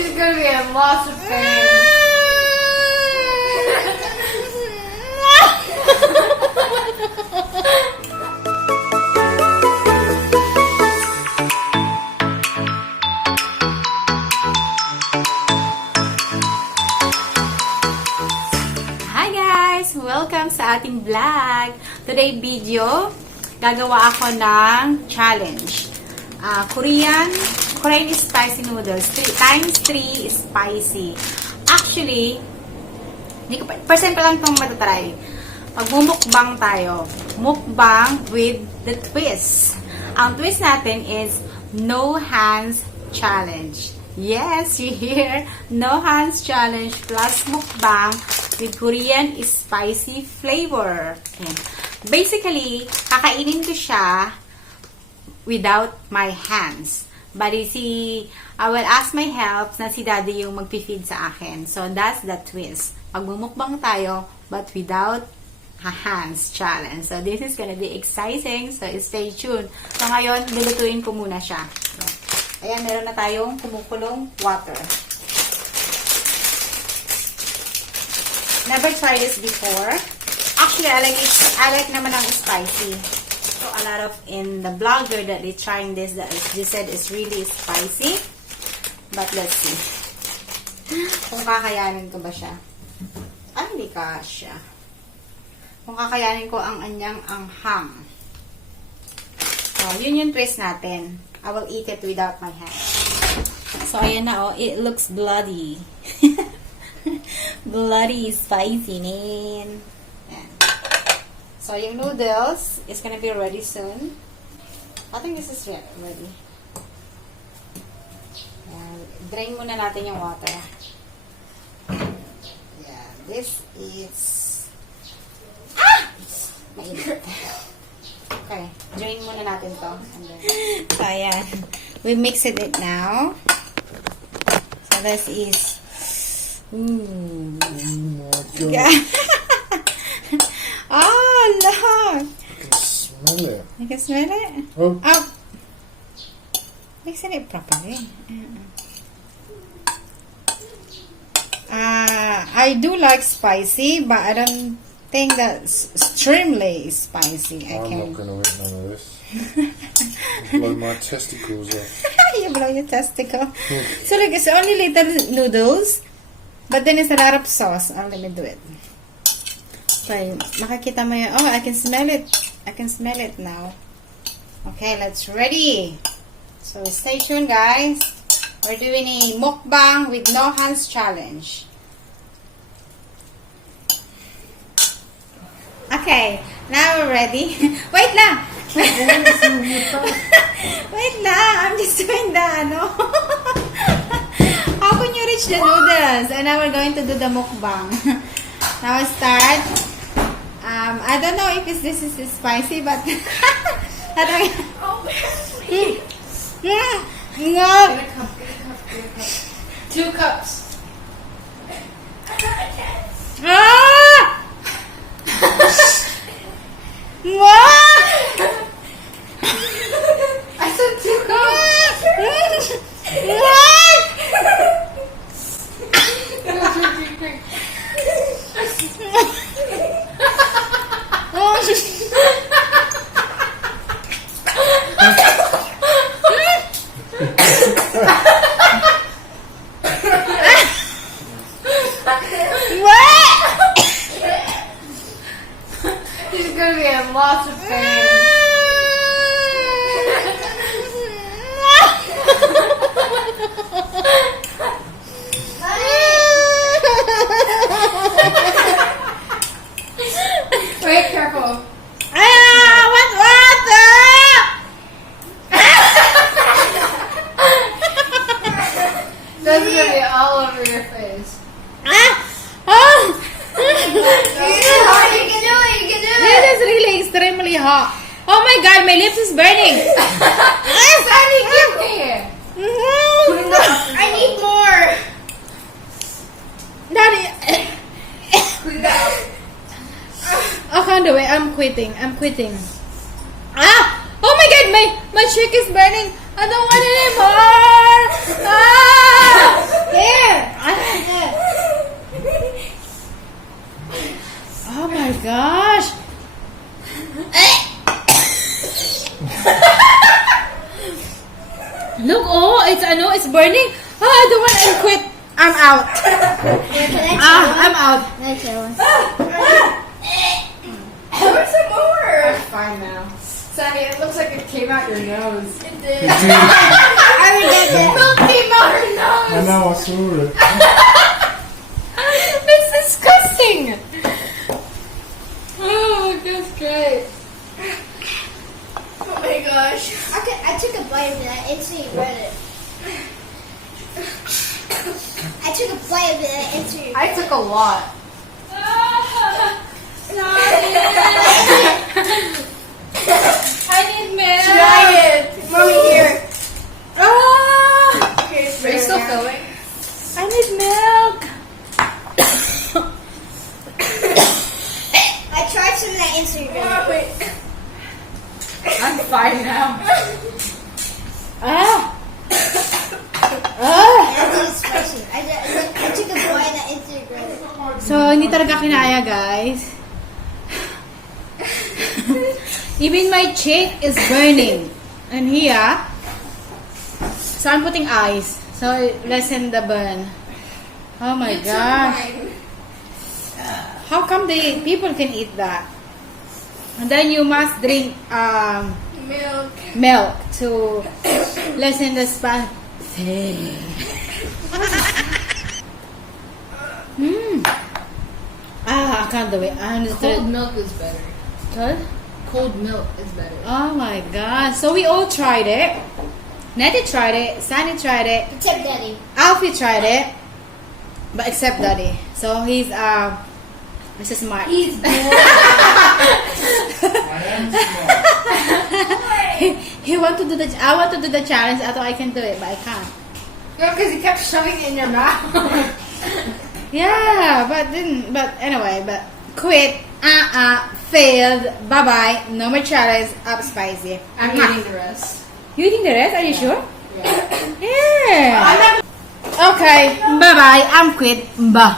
She's gonna be in lots of pain. Hi guys! Welcome sa ating vlog. Today video, gagawa ako ng challenge. Korean spicy noodles. Times 3 spicy. Actually, first time pa lang itong matatry. Magmumukbang tayo. Mukbang with the twist. Ang twist natin is no hands challenge. Yes, you hear? No hands challenge plus mukbang with Korean spicy flavor. Okay. Basically, kakainin ko siya without my hands. But I will ask my help na si daddy yung magpi-feed sa akin. So, that's the twist. Magmumukbang tayo, but without a hands challenge. So, this is gonna be exciting. So, stay tuned. So, ngayon, lulutuin ko muna siya. So, ayan, meron na tayong kumukulong water. Never tried this before. Actually, I like naman ang spicy. So, a lot of in the blogger that they trying this, that they said it's really spicy. But let's see. Kung kakayanin ko ba siya. Ay, hindi kasya. Kung kakayanin ko ang anyang anghang. So, yun yung twist natin. I will eat it without my hands. So, ayan na, oh. It looks bloody. Bloody spicy, man. Ayan. So, yung noodles is gonna be ready soon. I think this is ready. Ayan. Drain muna natin yung water. Yeah, this is... Ah! Mainit. Okay, drain muna natin to. And then, so, ayan. We mix it now. So, this is... Oh, Lord! I can smell it. You can smell it? Oh. Oh. Mixing it properly. I do like spicy, but I don't think that's extremely spicy. I'm not going to eat none of this. Blow my testicles off. You blow your testicle. So look, it's only little noodles, but then it's a lot of sauce. Oh, let me do it. Okay, makakita mo yun. Oh, I can smell it. I can smell it now. Okay, let's ready. So stay tuned, guys. We're doing a mukbang with no hands challenge. Okay, now we're ready. Wait lang. Wait lang. I'm just doing the ano. How can you reach the noodles? And now we're going to do the mukbang. Now start. I don't know if this is spicy, but Oh, yeah. No. Get a cup. 2 cups. Ah! What? I said 2 cups. What? Drink. She's gonna be in lots of pain. Wait, careful. I want water. That's gonna be all over your face. Oh. You can do it. You can do This it. is really extremely hot. Oh my god, my lips is burning. Sunny, give me. I need more. Daddy. Clean up. I can't do it. I'm quitting. Ah! Oh my god, my cheek is burning. I don't want it anymore. Ah! Look, oh, it's burning. Oh, I don't want to quit. I'm out. I'm out. Can I try one? Pour some more. I'm fine now. Sunny, it looks like it came out your nose. It did. I regret it. Milk came out her nose. I know, I saw it. It's disgusting. Oh, that's great. Oh my gosh. I took a bite of it. I instantly regret it. I took a bite of it. I instantly I took a lot. I need milk. Try it. Mommy, here. Ah, Are you still filming? I need milk. I tried some and I instantly regret Oh, it. wait. I'm fine now. Ah. That's too spicy. I took a bite and I instantly regret it. So, hindi talaga kinaya, guys. Even my cheek is burning. And here, so I'm putting ice. So, it lessen the burn. Oh my gosh. How come the people can eat that? And then you must drink Milk. milk to lessen the spicy. I can't do it. I understood. Cold milk is better. Cold? Cold milk is better. Oh my gosh. So we all tried it. Nettie tried it. Sunny tried it. Except Daddy. Alfie tried it. But except Daddy. So he's Mr. Smart. He's bored. I am smart. He want to do the I want to do the challenge. I thought I can do it, but I can't. No, because he kept shoving it in your mouth. Yeah, but anyway, but quit. Failed. Bye bye. No more challenge. Up spicy. I'm eating the rest. You eating the rest? Are you sure? Yeah. Yeah. I'm not Okay. Bye bye. I'm quit. Bye.